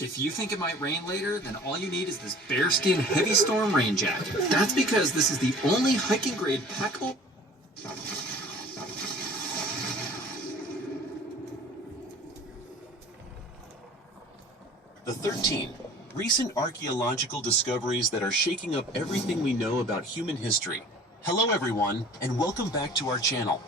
If you think it might rain later, then all you need is this bearskin heavy storm rain jacket. That's because this is the only hiking grade packable. The 13. Recent archaeological discoveries that are shaking up everything we know about human history. Hello everyone, and welcome back to our channel.